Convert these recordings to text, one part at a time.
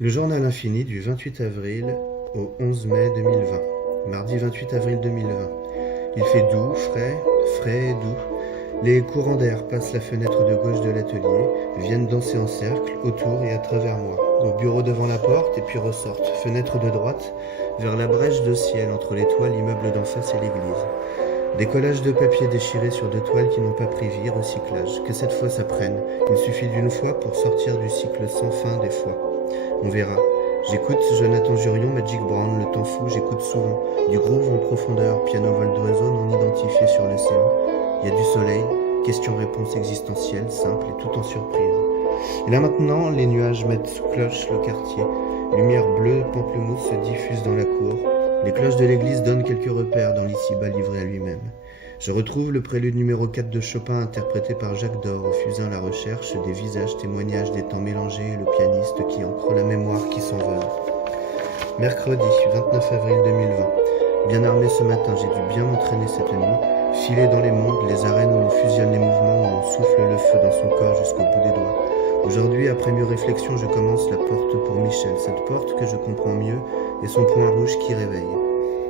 Le journal infini du 28 avril au 11 mai 2020. Mardi 28 avril 2020. Il fait doux, frais et doux. Les courants d'air passent la fenêtre de gauche de l'atelier, viennent danser en cercle, autour et à travers moi. Au bureau devant la porte et puis ressortent, fenêtre de droite, vers la brèche de ciel entre les toits, l'immeuble d'en face et l'église. Des collages de papier déchirés sur deux toiles qui n'ont pas pris vie, recyclage. Que cette fois ça prenne. Il suffit d'une fois pour sortir du cycle sans fin des fois. On verra. J'écoute Jonathan Jurion, Magic Brown, Le Temps Fou, j'écoute souvent. Du groove en profondeur, piano vol d'oiseau non identifié sur l'océan. Il y a du soleil, questions-réponses existentielles, simples et tout en surprise. Et là maintenant, les nuages mettent sous cloche le quartier. Lumière bleue, pamplemousse se diffuse dans la cour. Les cloches de l'église donnent quelques repères dans l'ici-bas livré à lui-même. Je retrouve le prélude numéro 4 de Chopin interprété par Jacques Dor, refusant la recherche des visages, témoignages des temps mélangés et le pianiste qui ancre la mémoire qui s'envole. Mercredi 29 avril 2020. Bien armé ce matin, j'ai dû bien m'entraîner cette nuit. Filer dans les mondes, les arènes où l'on fusionne les mouvements, où l'on souffle le feu dans son corps jusqu'au bout des doigts. Aujourd'hui, après mûre réflexion, je commence la porte pour Michel, cette porte que je comprends mieux et son point rouge qui réveille.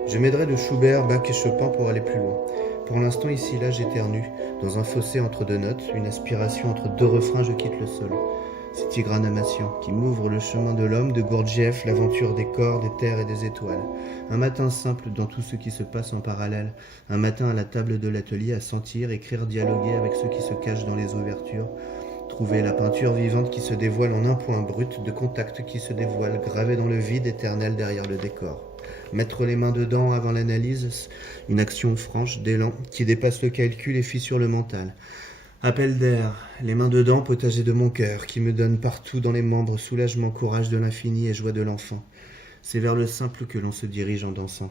Je m'aiderai de Schubert, Bach et Chopin pour aller plus loin. Pour l'instant, ici, là, j'éternue. Dans un fossé entre deux notes, une aspiration entre deux refrains, je quitte le sol. C'est Tigran Amassian qui m'ouvre le chemin de l'homme, de Gurdjieff, l'aventure des corps, des terres et des étoiles. Un matin simple dans tout ce qui se passe en parallèle. Un matin à la table de l'atelier à sentir, écrire, dialoguer avec ceux qui se cachent dans les ouvertures. Trouver la peinture vivante qui se dévoile en un point brut, de contact qui se dévoile, gravé dans le vide éternel derrière le décor. Mettre les mains dedans avant l'analyse, une action franche d'élan qui dépasse le calcul et fissure le mental. Appel d'air, les mains dedans, potager de mon cœur, qui me donne partout dans les membres soulagement, courage de l'infini et joie de l'enfant. C'est vers le simple que l'on se dirige en dansant.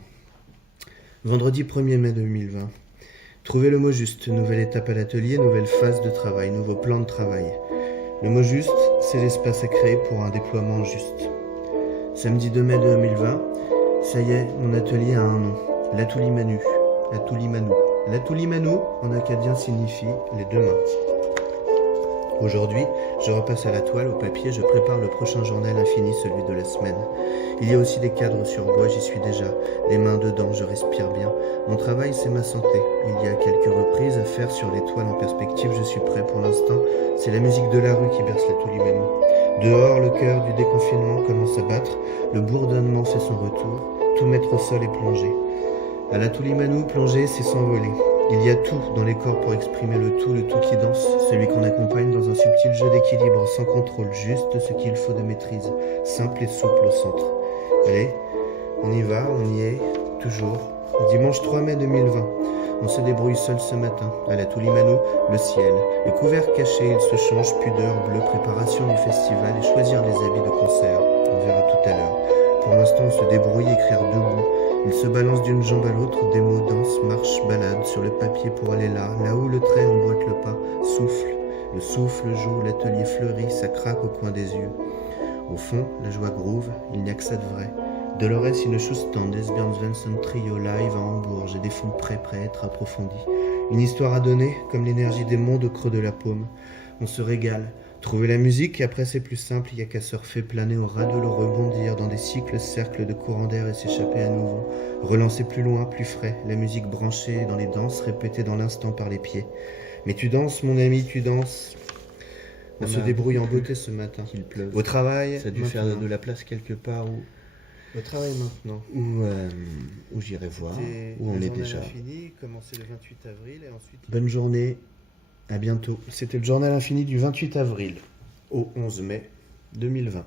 Vendredi 1er mai 2020. Trouver le mot juste, nouvelle étape à l'atelier, nouvelle phase de travail, nouveau plan de travail. Le mot juste, c'est l'espace à créer pour un déploiement juste. Samedi 2 mai 2020, ça y est, mon atelier a un nom, Latulimanu. Latulimanu. Latulimanu, en acadien, signifie les deux mains. Aujourd'hui, je repasse à la toile, au papier, je prépare le prochain journal infini, celui de la semaine. Il y a aussi des cadres sur bois, j'y suis déjà. Les mains dedans, je respire bien. Mon travail, c'est ma santé. Il y a quelques reprises à faire sur les toiles en perspective, je suis prêt pour l'instant. C'est la musique de la rue qui berce Latulimanu. Dehors, le cœur du déconfinement commence à battre. Le bourdonnement fait son retour. Tout mettre au sol et plonger. À Latulimanu, plonger, c'est s'envoler. Il y a tout dans les corps pour exprimer le tout qui danse, celui qu'on accompagne dans un subtil jeu d'équilibre sans contrôle, juste ce qu'il faut de maîtrise, simple et souple au centre. Allez, on y va, on y est, toujours. Dimanche 3 mai 2020, on se débrouille seul ce matin. À Latulimanu, le ciel, les couverts cachés, il se change, pudeur, bleu, préparation du festival et choisir les habits de concert. On verra tout à l'heure. Pour l'instant, on se débrouille, écrire debout. Il se balance d'une jambe à l'autre, des mots dansent, marchent, baladent sur le papier pour aller là où le trait emboîte le pas, souffle. Le souffle joue, l'atelier fleurit, ça craque au coin des yeux. Au fond, la joie groove, il n'y a que ça de vrai. Dolores in Schustand, Esbjörn Svensson Trio live à Hambourg, j'ai des fonds prêts à être approfondis. Une histoire à donner, comme l'énergie des mondes au creux de la paume. On se régale. Trouver la musique, et après c'est plus simple, il n'y a qu'à surfer, planer au radeau, le rebondir dans des cycles, cercles de courants d'air et s'échapper à nouveau. Relancer plus loin, plus frais, la musique branchée dans les danses, répétée dans l'instant par les pieds. Mais tu danses, mon ami, tu danses. On se débrouille en beauté ce matin. Qu'il pleuve. Au travail, Ça a dû faire de la place quelque part où, au travail maintenant. où j'irai voir, où on est déjà. Infini, commencé le 28 avril et ensuite... Bonne journée, à bientôt. C'était le journal infini du 28 avril au 11 mai 2020.